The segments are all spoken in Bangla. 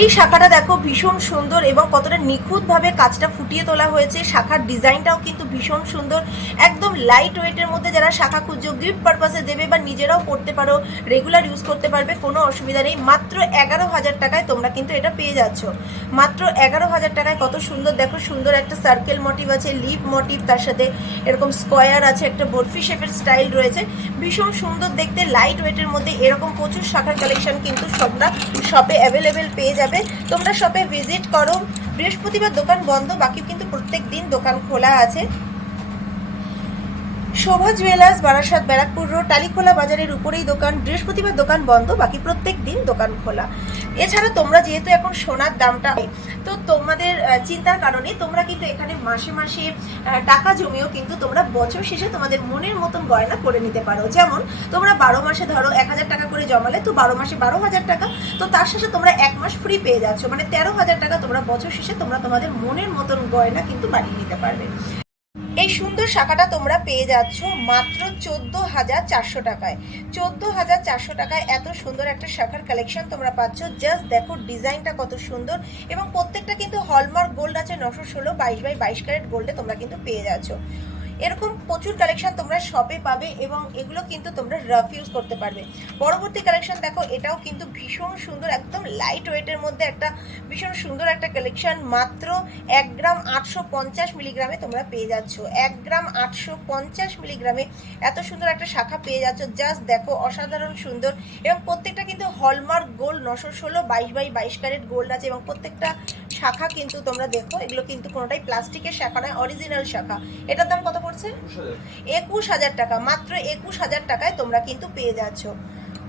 এই শাখাটা দেখো ভীষণ সুন্দর এবং কতটা নিখুঁতভাবে কাজটা ফুটিয়ে তোলা হয়েছে। শাখার ডিজাইনটাও কিন্তু ভীষণ সুন্দর। একদম লাইট ওয়েটের মধ্যে যারা শাখা খুঁজছো গিফট পারপাসে দেবে বা নিজেরাও পড়তে পারো রেগুলার ইউজ করতে পারবে, কোনো অসুবিধা নেই। মাত্র এগারো হাজার টাকায় তোমরা কিন্তু এটা পেয়ে যাচ্ছ। মাত্র এগারো হাজার টাকায় কত সুন্দর, দেখো সুন্দর একটা সার্কেল মোটিভ আছে লিপ মোটিভ তার সাথে এরকম স্কোয়ার আছে, একটা বরফি শেপের স্টাইল রয়েছে। ভীষণ সুন্দর দেখতে লাইট ওয়েটের মধ্যে এরকম প্রচুর শাখার কালেকশন কিন্তু সবটা শপে অ্যাভেলেবেল পেয়ে যাবে তোমরা শপে ভিজিট করো। বৃহস্পতিবার দোকান বন্ধ বাকি কিন্তু প্রত্যেক দিন দোকান খোলা আছে। শোভা জুয়েলার্স, বারাসাত ব্যারাকপুর রোড, টালিখোলা বাজারের উপরেই দোকান, বৃহস্পতিবার দোকান বন্ধ, বাকি প্রত্যেক দিন দোকান খোলা। এছাড়া তোমরা যেহেতু এখন সোনার দামটা, তো তোমাদের চিন্তার কারণে তোমরা কিন্তু এখানে মাসে মাসে টাকা জমিয়েও কিন্তু তোমরা বছর শেষে তোমাদের মনের মতন গয়না করে নিতে পারো। যেমন, তোমরা বারো মাসে ধরো এক হাজার টাকা করে জমালে, তো বারো মাসে বারো হাজার টাকা, তো তার সাথে তোমরা এক মাস ফ্রি পেয়ে যাচ্ছ। মানে তেরো হাজার টাকা তোমরা বছর শেষে তোমরা তোমাদের মনের মতন গয়না কিন্তু বানিয়ে নিতে পারবে। এই সুন্দর শাখাটা তোমরা পেয়ে যাচ্ছ মাত্র চোদ্দ হাজার চারশো টাকায়। চোদ্দ হাজার চারশো টাকায় এত সুন্দর একটা শাখার কালেকশন তোমরা পাচ্ছ। জাস্ট দেখো ডিজাইনটা কত সুন্দর এবং প্রত্যেকটা কিন্তু হলমার্ক গোল্ড আছে নশো ষোলো, বাইশ বাই বাইশ ক্যারেট গোল্ডে তোমরা কিন্তু পেয়ে যাচ্ছ। এরকম প্রচুর কালেকশন তোমরা শপে পাবে এবং এগুলো কিন্তু তোমরা রাফ ইউজ করতে পারবে। পরবর্তী কালেকশন দেখো, এটাও কিন্তু ভীষণ সুন্দর, একদম লাইট ওয়েটের মধ্যে একটা ভীষণ সুন্দর একটা কালেকশন মাত্র এক গ্রাম আটশো পঞ্চাশ মিলিগ্রামে তোমরা পেয়ে যাচ্ছ। এক গ্রাম আটশো পঞ্চাশ মিলিগ্রামে এত সুন্দর একটা শাখা পেয়ে যাচ্ছ। জাস্ট দেখো, অসাধারণ সুন্দর এবং প্রত্যেকটা কিন্তু হলমার্ক গোল্ড নশো ষোলো, বাইশ বাই বাইশ ক্যারেট গোল্ড আছে এবং প্রত্যেকটা শাখা কিন্তু তোমরা দেখো এগুলো কিন্তু কোনোটাই প্লাস্টিকের শাখা নয় অরিজিনাল শাখা। এটার দাম কত পড়ছে? একুশ হাজার। টাকা মাত্র একুশ হাজার টাকায় তোমরা কিন্তু পেয়ে যাচ্ছ।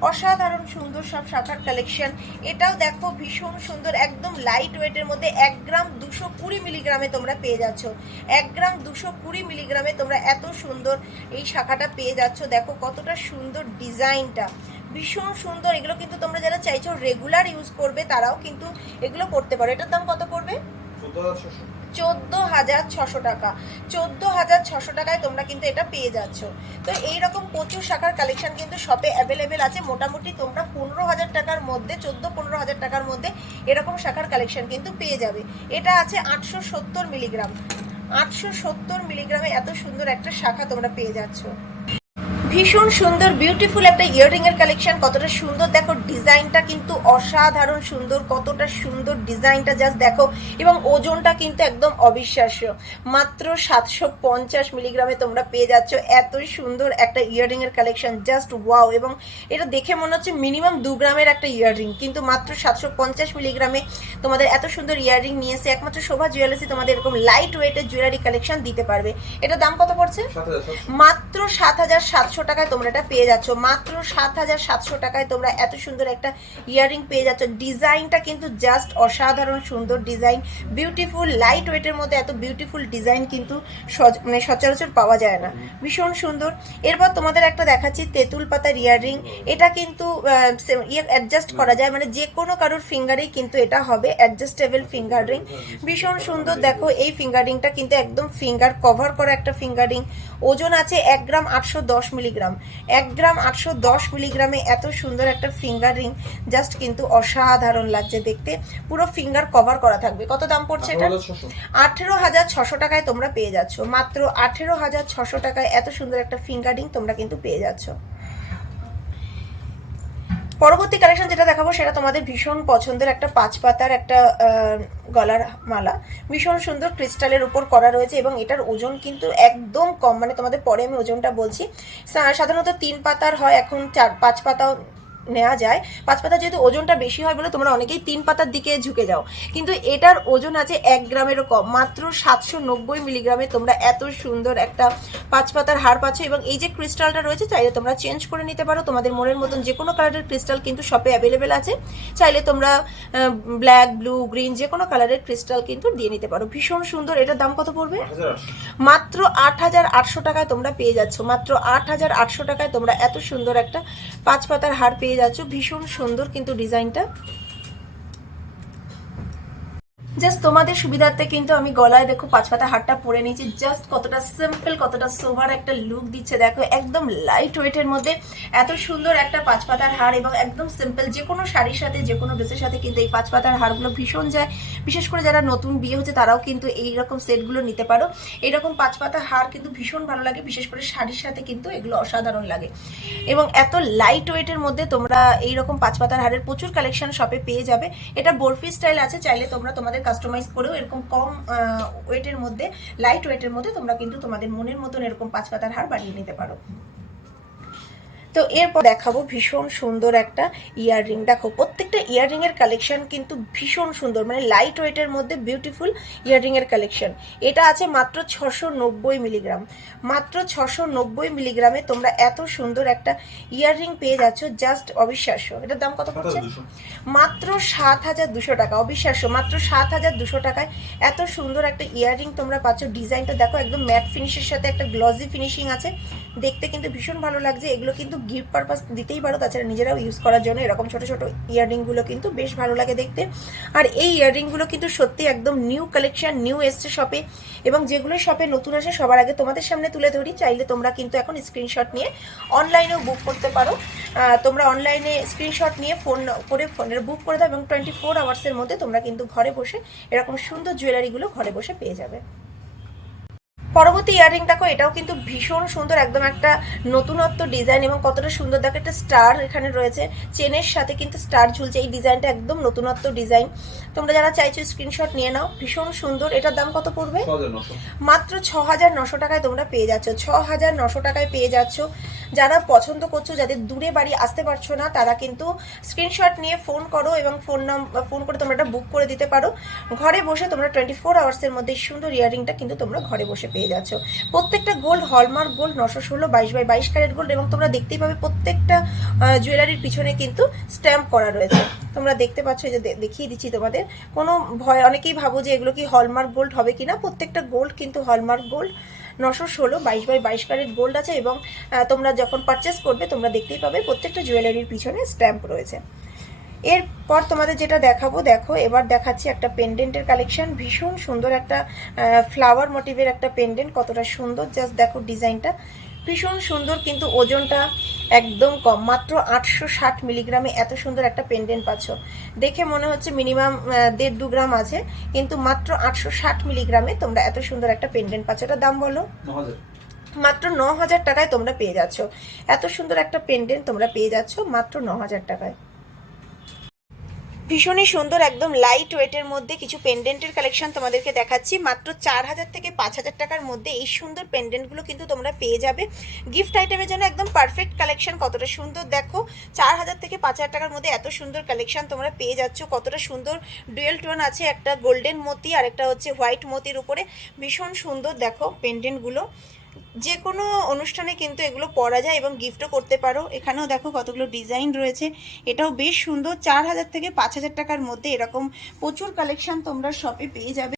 অসাধারণ সুন্দর সব শাখার কালেকশন এটাও দেখো ভীষণ সুন্দর একদম লাইট ওয়েটের মধ্যে এক গ্রাম দুশো কুড়ি মিলিগ্রামে তোমরা পেয়ে যাচ্ছ। এক গ্রাম দুশো কুড়ি মিলিগ্রামে তোমরা এত সুন্দর এই শাখাটা পেয়ে যাচ্ছ। দেখো কতটা সুন্দর ডিজাইনটা। ভীষণ সুন্দর। এগুলো কিন্তু তোমরা যারা চাইছো রেগুলার ইউজ করবে তারাও কিন্তু এগুলো করতে পারো। এটার দাম কত পড়বে? চোদ্দ হাজার ছশো টাকা। চোদ্দ হাজার ছশো টাকায় তোমরা কিন্তু এটা পেয়ে যাচ্ছ। তো এই রকম প্রচুর শাখার কালেকশন কিন্তু শপে অ্যাভেলেবেল আছে। মোটামুটি তোমরা পনেরো হাজার টাকার মধ্যে চোদ্দ পনেরো হাজার টাকার মধ্যে এরকম শাখার কালেকশন কিন্তু পেয়ে যাবে। এটা আছে আটশো সত্তর মিলিগ্রাম আটশো সত্তর মিলিগ্রামে এত সুন্দর একটা শাখা তোমরা পেয়ে যাচ্ছ। ভীষণ সুন্দর বিউটিফুল একটা ইয়াররিং এর কালেকশন কতটা সুন্দর দেখো ডিজাইনটা কিন্তু অসাধারণ সুন্দর কতটা সুন্দর ডিজাইনটা জাস্ট দেখো। এবং ওজনটা কিন্তু একদম অবিশ্বাস্য। মাত্র সাতশো পঞ্চাশ মিলিগ্রামে তোমরা পেয়ে যাচ্ছ এত সুন্দর একটা ইয়াররিং এর কালেকশন জাস্ট ওয়াও এবং এটা দেখে মনে হচ্ছে মিনিমাম দু গ্রামের একটা ইয়াররিং কিন্তু মাত্র সাতশো পঞ্চাশ মিলিগ্রামে তোমাদের এত সুন্দর ইয়াররিং নিয়ে এসে একমাত্র শোভা জুয়েলার্সি তোমাদের এরকম লাইট ওয়েটের জুয়েলারি কালেকশন দিতে পারবে। এটা দাম কত পড়ছে? মাত্র সাত হাজার সাতশো টাকায় তোমরা এটা পেয়ে যাচ্ছ। মাত্র সাত হাজার সাতশো টাকায় তোমরা এত সুন্দর একটা ইয়াররিং পেয়ে যাচ্ছ। ডিজাইনটা কিন্তু জাস্ট অসাধারণ সুন্দর ডিজাইন। বিউটিফুল লাইট ওয়েটের মধ্যে এত বিউটিফুল ডিজাইন কিন্তু মানে সচরাচর পাওয়া যায় না। ভীষণ সুন্দর। এরপর তোমাদের একটা দেখাচ্ছি তেঁতুল পাতার ইয়াররিং। এটা কিন্তু ইয়ে অ্যাডজাস্ট করা যায়। মানে যে কোনো কারোর ফিঙ্গারেই কিন্তু এটা হবে অ্যাডজাস্টেবল ফিঙ্গার রিং ভীষণ সুন্দর। দেখো, এই ফিঙ্গার রিংটা কিন্তু একদম ফিঙ্গার কভার করা একটা ফিঙ্গার রিং ওজন আছে এক গ্রাম আটশো দশ মিলিগ্রাম। এক গ্রাম আটশো দশ মিলিগ্রামে এত সুন্দর একটা ফিঙ্গার রিং জাস্ট কিন্তু অসাধারণ লাগছে দেখতে। পুরো ফিঙ্গার কভার করা থাকবে। কত দাম পড়ছে এটা? আঠেরো হাজার ছশো। টাকায় তোমরা পেয়ে যাচ্ছ। মাত্র আঠেরো হাজার ছশো টাকায় এত সুন্দর একটা ফিঙ্গার রিং তোমরা কিন্তু পেয়ে যাচ্ছ। পরবর্তী কালেকশন যেটা দেখাবো সেটা তোমাদের ভীষণ পছন্দের একটা পাঁচ পাতার একটা গলার মালা। ভীষণ সুন্দর ক্রিস্টালের উপর করা রয়েছে এবং এটার ওজন কিন্তু একদম কম। মানে তোমাদের পরে আমি ওজনটা বলছি। সাধারণত তিন পাতার হয়, এখন চার, পাঁচ পাতাও নেওয়া যায়। পাঁচ পাতা যেহেতু ওজনটা বেশি হয় বলে তোমরা অনেকেই তিন পাতার দিকে ঝুঁকে যাও। কিন্তু এটার ওজন আছে এক গ্রামেরও কম। মাত্র সাতশো নব্বই মিলিগ্রামে তোমরা এত সুন্দর একটা পাঁচ পাতার হার পাচ্ছ এবং এই যে ক্রিস্টালটা রয়েছে চাইলে তোমরা চেঞ্জ করে নিতে পারো। তোমাদের মনের মতন যে কোনো কালারের ক্রিস্টাল কিন্তু শপে অ্যাভেলেবেল আছে। চাইলে তোমরা ব্ল্যাক ব্লু গ্রিন যে কোনো কালারের ক্রিস্টাল কিন্তু দিয়ে নিতে পারো। ভীষণ সুন্দর। এটার দাম কত পড়বে? মাত্র আট হাজার আটশো টাকায় তোমরা পেয়ে যাচ্ছ। মাত্র আট হাজার আটশো টাকায় তোমরা এত সুন্দর একটা পাঁচ পাতার হার পেয়ে যাচ্ছ ভীষণ সুন্দর কিন্তু ডিজাইনটা। জাস্ট তোমাদের সুবিধার্থে কিন্তু আমি গলায় দেখো পাঁচ পাতা হারটা পরে নিয়েছি। জাস্ট কতটা সিম্পল কতটা সোভার একটা লুক দিচ্ছে। দেখো, একদম লাইট ওয়েটের মধ্যে এত সুন্দর একটা পাঁচ পাতার হার এবং একদম সিম্পল যে কোনো শাড়ির সাথে, যে কোনো ড্রেসের সাথে কিন্তু এই পাঁচ পাতার হারগুলো ভীষণ যায়। বিশেষ করে যারা নতুন বিয়ে হচ্ছে, তারাও কিন্তু এই রকম সেটগুলো নিতে পারো। এইরকম পাঁচ পাতা হার কিন্তু ভীষণ ভালো লাগে, বিশেষ করে শাড়ির সাথে কিন্তু এগুলো অসাধারণ লাগে। এবং এত লাইট ওয়েটের মধ্যে তোমরা এইরকম পাঁচ পাতার হারের প্রচুর কালেকশন শপে পেয়ে যাবে। এটা বরফি স্টাইল আছে, চাইলে তোমরা তোমাদের কাস্টমাইজ করেও এরকম কম ওয়েটের মধ্যে লাইট ওয়েটের মধ্যে তোমরা কিন্তু তোমাদের মনের মতন এরকম পাঁচ পাতার হার বাড়িয়ে নিতে পারো। তো এরপর দেখাবো ভীষণ সুন্দর একটা ইয়াররিং দেখো প্রত্যেকটা ইয়াররিং এর কালেকশন কিন্তু ভীষণ সুন্দর মানে লাইট ওয়েটের মধ্যে বিউটিফুল ইয়াররিং এর কালেকশন এটা আছে মাত্র ছশো নব্বই মিলিগ্রাম মাত্র ছশো নব্বই মিলিগ্রামে তোমরা এত সুন্দর একটা ইয়াররিং পেয়ে যাচ্ছ জাস্ট অবিশ্বাস্য। এটার দাম কত পড়ছে? মাত্র সাত হাজার দুশো টাকা অবিশ্বাস্য। মাত্র সাত হাজার দুশো টাকায় এত সুন্দর একটা ইয়াররিং তোমরা পাচ্ছ। ডিজাইনটা দেখো একদম ম্যাট ফিনিশের সাথে একটা গ্লজি ফিনিশিং আছে। দেখতে কিন্তু ভীষণ ভালো লাগছে। এগুলো কিন্তু গিফট পারপাস দিতেই পারো, তাছাড়া নিজেরাও ইউজ করার জন্য এরকম ছোট ছোট ইয়াররিংগুলো কিন্তু বেশ ভালো লাগে দেখতে। আর এই ইয়াররিংগুলো কিন্তু সত্যি একদম নিউ কালেকশন নিউ এসছে শপে এবং যেগুলো শপে নতুন আসে সবার আগে তোমাদের সামনে তুলে ধরি। চাইলে তোমরা কিন্তু এখন স্ক্রিনশট নিয়ে অনলাইনেও বুক করতে পারো। তোমরা অনলাইনে স্ক্রিনশট নিয়ে ফোন করে ফোনের বুক করে দাও এবং টোয়েন্টি ফোর আওয়ার্সের মধ্যে তোমরা কিন্তু ঘরে বসে এরকম সুন্দর জুয়েলারিগুলো ঘরে বসে পেয়ে যাবে। পরবর্তী ইয়াররিং দেখো এটাও কিন্তু ভীষণ সুন্দর একদম একটা নতুনত্ব ডিজাইন এবং কতটা সুন্দর দেখো একটা স্টার এখানে রয়েছে। চেনের সাথে কিন্তু স্টার ঝুলছে এই ডিজাইনটা একদম নতুনত্ব ডিজাইন। তোমরা যারা চাইছো স্ক্রিনশট নিয়ে নাও ভীষণ সুন্দর। এটার দাম কত পড়বে? মাত্র ছ হাজার নশো টাকায় তোমরা পেয়ে যাচ্ছ ছ হাজার নশো টাকায় পেয়ে যাচ্ছ। যারা পছন্দ করছ যাদের দূরে বাড়ি আসতে পারছ না তারা কিন্তু স্ক্রিনশট নিয়ে ফোন করো এবং ফোন নাম্বার ফোন করে তোমরা এটা বুক করে দিতে পারো। ঘরে বসে তোমরা টোয়েন্টি ফোর আওয়ার্সের মধ্যে সুন্দর ইয়াররিংটা কিন্তু তোমরা ঘরে বসে পেয়ে যাচ্ছ প্রত্যেকটা গোল্ড হলমার্ক গোল্ড নশো ষোলো, বাইশ বাই বাইশ ক্যারেট গোল্ড এবং তোমরা দেখতেই পাবে প্রত্যেকটা জুয়েলারির পিছনে কিন্তু স্ট্যাম্প করা রয়েছে। তোমরা দেখতে পাচ্ছ যে দেখিয়ে দিচ্ছি তোমাদের। কোনো ভয় অনেকেই ভাবো যে এগুলো কি হলমার্ক গোল্ড হবে কিনা। প্রত্যেকটা গোল্ড কিন্তু হলমার্ক গোল্ড নশো ষোলো, বাইশ বাই বাইশ ক্যারেট গোল্ড আছে এবং তোমরা যখন পারচেস করবে, তোমরা দেখতেই পাবে প্রত্যেকটা জুয়েলারির পিছনে স্ট্যাম্প রয়েছে। এরপর তোমাদের যেটা দেখাবো দেখো এবার দেখাচ্ছি একটা পেন্ডেন্টের কালেকশন ভীষণ সুন্দর একটা ফ্লাওয়ার মোটিভের একটা পেন্ডেন্ট কতটা সুন্দর। জাস্ট দেখো ডিজাইনটা। ভীষণ সুন্দর কিন্তু ওজনটা একদম কম। মাত্র আটশো ষাট মিলিগ্রামে এত সুন্দর একটা পেন্ডেন্ট পাচ্ছ। দেখে মনে হচ্ছে মিনিমাম দেড় দু গ্রাম আছে কিন্তু মাত্র আটশো ষাট মিলিগ্রামে তোমরা এত সুন্দর একটা পেন্ডেন্ট পাচ্ছ। এটার দাম বলো? মাত্র ন হাজার টাকায় তোমরা পেয়ে যাচ্ছ। এত সুন্দর একটা পেন্ডেন্ট তোমরা পেয়ে যাচ্ছ মাত্র ন হাজার টাকায়। ভীষণই সুন্দর, একদম লাইট ওয়েটের মধ্যে কিছু পেন্ডেন্টের কালেকশন তোমাদেরকে দেখাচ্ছি। মাত্র চার হাজার থেকে পাঁচ হাজার টাকার মধ্যে এই সুন্দর পেন্ডেন্টগুলো কিন্তু তোমরা পেয়ে যাবে। গিফট আইটেমের জন্য একদম পারফেক্ট কালেকশন কতটা সুন্দর দেখো। চার হাজার থেকে পাঁচ হাজার টাকার মধ্যে এত সুন্দর কালেকশন তোমরা পেয়ে যাচ্ছ। কতটা সুন্দর ডুয়েল টোন আছে, একটা গোল্ডেন মতি আর একটা হচ্ছে হোয়াইট মতির উপরে। ভীষণ সুন্দর দেখো পেন্ডেন্টগুলো যে কোনো অনুষ্ঠানে কিন্তু এগুলো পরা যায় এবং গিফটও করতে পারো। এখানেও দেখো কতগুলো ডিজাইন রয়েছে। এটাও বেশ সুন্দর। চার হাজার থেকে পাঁচ হাজার টাকার মধ্যে এরকম প্রচুর কালেকশন তোমরা শপে পেয়ে যাবে।